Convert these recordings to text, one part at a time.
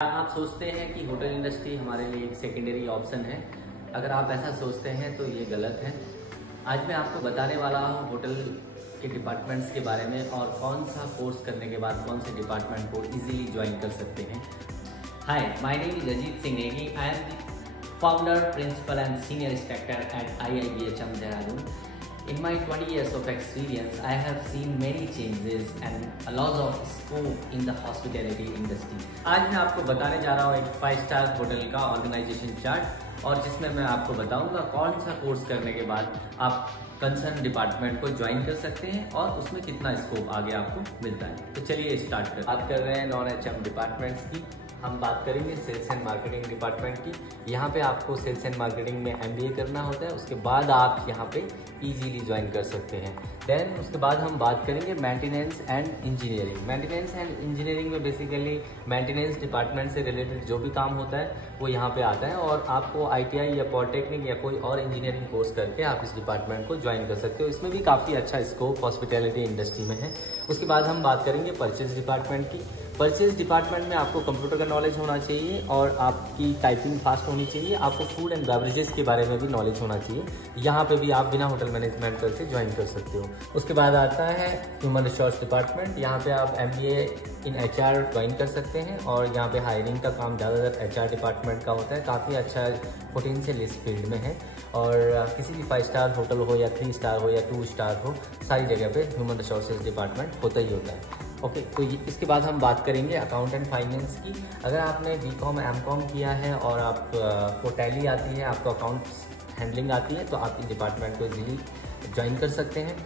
आप सोचते हैं कि होटल इंडस्ट्री हमारे लिए एक सेकेंडरी ऑप्शन है। अगर आप ऐसा सोचते हैं तो ये गलत है। आज मैं आपको बताने वाला हूँ होटल के डिपार्टमेंट्स के बारे में और कौन सा कोर्स करने के बाद कौन से डिपार्टमेंट को इजीली ज्वाइन कर सकते हैं। Hi, my name is Ajit Singh Negi. I am founder, principal and senior instructor at IIBHM Dehradun. In my 20 years of experience, I have seen many changes and a lot of scope in the hospitality industry. आज मैं आपको बताने जा रहा हूँ एक 5 star hotel का organisation chart, और जिसमें मैं आपको बताऊंगा कौन सा कोर्स करने के बाद आप कंसर्न डिपार्टमेंट को ज्वाइन कर सकते हैं और उसमें कितना स्कोप आगे आपको मिलता है। तो चलिए स्टार्ट कर बात कर रहे हैं नॉन HM डिपार्टमेंट्स की। हम बात करेंगे सेल्स एंड मार्केटिंग डिपार्टमेंट की। यहाँ पे आपको सेल्स एंड मार्केटिंग में MBA करना होता है, उसके बाद आप यहाँ पे इजीली ज्वाइन कर सकते हैं। देन उसके बाद हम बात करेंगे maintenance and engineering. Maintenance and engineering में बेसिकली मेंटेनेंस डिपार्टमेंट से रिलेटेड जो भी काम होता है वो यहाँ पे आता है, और आपको ITI या पॉलिटेक्निक या कोई और इंजीनियरिंग कोर्स करके आप इस डिपार्टमेंट को ज्वाइन कर सकते हो। इसमें भी काफ़ी अच्छा स्कोप हॉस्पिटैलिटी इंडस्ट्री में है। उसके बाद हम बात करेंगे परचेज डिपार्टमेंट की। परचेज डिपार्टमेंट में आपको कंप्यूटर का नॉलेज होना चाहिए और आपकी टाइपिंग फास्ट होनी चाहिए। आपको फूड एंड बेवरेजेस के बारे में भी नॉलेज होना चाहिए। यहाँ पे भी आप बिना होटल मैनेजमेंट करके ज्वाइन कर सकते हो। उसके बाद आता है ह्यूमन रिसोर्स डिपार्टमेंट। यहाँ पे आप MBA इन HR ज्वाइन कर सकते हैं, और यहाँ पे हायरिंग का काम ज़्यादातर HR डिपार्टमेंट का होता है। काफ़ी अच्छा पोटेंशियल इस फील्ड में है, और किसी भी 5 स्टार होटल हो या 3 स्टार हो या 2 स्टार हो, सारी जगह पे ह्यूमन रिसोर्सेज डिपार्टमेंट होता ही होता है। ओके, तो इसके बाद हम बात करेंगे अकाउंट एंड फाइनेंस की। अगर आपने BCom MCom किया है और आपको टैली आती है, आपको अकाउंट्स हैंडलिंग आती है, तो आप इस डिपार्टमेंट को इजीली ज्वाइन कर सकते हैं।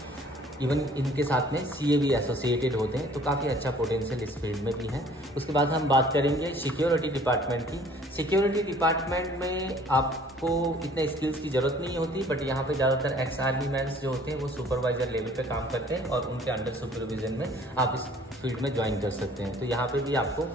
इवन इनके साथ में CA भी एसोसिएटेड होते हैं, तो काफ़ी अच्छा पोटेंशियल इस फील्ड में भी है। उसके बाद हम बात करेंगे सिक्योरिटी डिपार्टमेंट की। सिक्योरिटी डिपार्टमेंट में आपको इतने स्किल्स की ज़रूरत नहीं होती, बट यहाँ पे ज़्यादातर ex-आर्मी मैन्स जो होते हैं वो सुपरवाइजर लेवल पे काम करते हैं, और उनके अंडर सुपरविजन में आप इस फील्ड में ज्वाइन कर सकते हैं। तो यहाँ पे भी आपको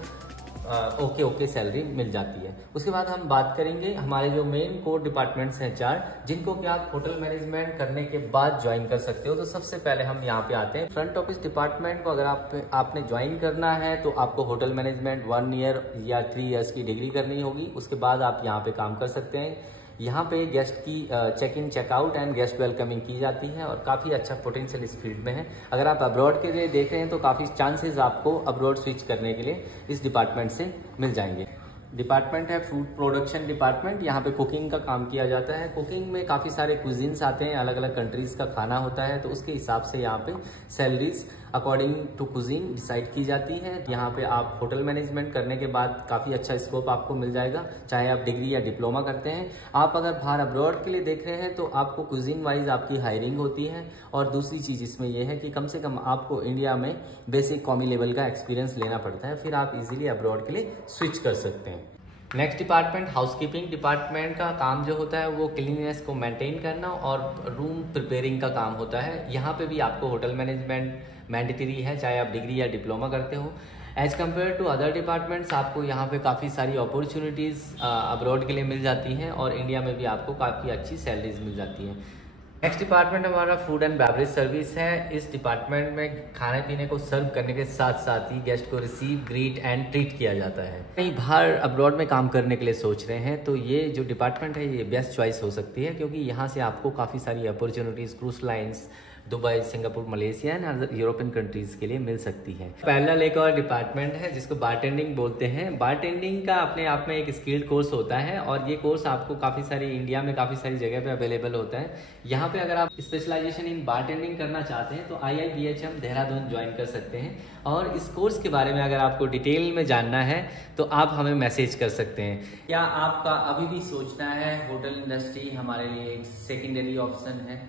ओके सैलरी मिल जाती है। उसके बाद हम बात करेंगे हमारे जो मेन कोर डिपार्टमेंट्स हैं 4, जिनको कि आप होटल मैनेजमेंट करने के बाद ज्वाइन कर सकते हो। तो सबसे पहले हम यहाँ पे आते हैं फ्रंट ऑफिस डिपार्टमेंट को। अगर आपने ज्वाइन करना है तो आपको होटल मैनेजमेंट 1 ईयर या 3 इयर्स की डिग्री करनी होगी। उसके बाद आप यहाँ पे काम कर सकते हैं। यहाँ पे गेस्ट की check in checkout and guest welcoming की जाती है, और काफ़ी अच्छा पोटेंशियल इस फील्ड में है। अगर आप अब्रॉड के लिए देख रहे हैं तो काफ़ी चांसेस आपको अब्रॉड स्विच करने के लिए इस डिपार्टमेंट से मिल जाएंगे। डिपार्टमेंट है फूड प्रोडक्शन डिपार्टमेंट। यहाँ पे कुकिंग का काम किया जाता है। कुकिंग में काफ़ी सारे क्विजीन्स आते हैं, अलग अलग कंट्रीज का खाना होता है, तो उसके हिसाब से यहाँ पे salaries according to cuisine decide की जाती है। यहाँ पे आप होटल मैनेजमेंट करने के बाद काफ़ी अच्छा स्कोप आपको मिल जाएगा, चाहे आप डिग्री या डिप्लोमा करते हैं। आप अगर बाहर अब्रॉड के लिए देख रहे हैं तो आपको कुजीन वाइज आपकी हायरिंग होती है, और दूसरी चीज़ इसमें यह है कि कम से कम आपको इंडिया में बेसिक कॉमी लेवल का एक्सपीरियंस लेना पड़ता है, फिर आप इजीली अब्रॉड के लिए स्विच कर सकते हैं। नेक्स्ट डिपार्टमेंट हाउसकीपिंग डिपार्टमेंट का काम जो होता है वो क्लीननेस को मेंटेन करना और रूम प्रिपेयरिंग का काम होता है। यहाँ पे भी आपको होटल मैनेजमेंट मैंडेटरी है, चाहे आप डिग्री या डिप्लोमा करते हो। As compare to other departments आपको यहाँ पे काफ़ी सारी अपॉर्चुनिटीज़ अब्रॉड के लिए मिल जाती हैं, और इंडिया में भी आपको काफ़ी अच्छी सैलरीज मिल जाती हैं। नेक्स्ट डिपार्टमेंट हमारा फूड एंड बेवरेज सर्विस है। इस डिपार्टमेंट में खाने पीने को सर्व करने के साथ साथ ही गेस्ट को रिसीव, ग्रीट एंड ट्रीट किया जाता है। कहीं बाहर अब्रॉड में काम करने के लिए सोच रहे हैं तो ये जो डिपार्टमेंट है ये बेस्ट चॉइस हो सकती है, क्योंकि यहाँ से आपको काफ़ी सारी opportunities cruise lines, Dubai, Singapore, Malaysia and other European countries के लिए मिल सकती है। पैरेलल एक और डिपार्टमेंट है जिसको बारटेंडिंग बोलते हैं। बारटेंडिंग का अपने आप में एक स्किल्ड कोर्स होता है, और ये कोर्स आपको काफ़ी सारी इंडिया में काफ़ी सारी जगह पे अवेलेबल होता है। यहाँ पे अगर आप स्पेशलाइजेशन इन बारटेंडिंग करना चाहते हैं तो IIBHM देहरादून ज्वाइन कर सकते हैं, और इस कोर्स के बारे में अगर आपको डिटेल में जानना है तो आप हमें मैसेज कर सकते हैं। क्या आपका अभी भी सोचना है होटल इंडस्ट्री हमारे लिए एक सेकेंडरी ऑप्शन है?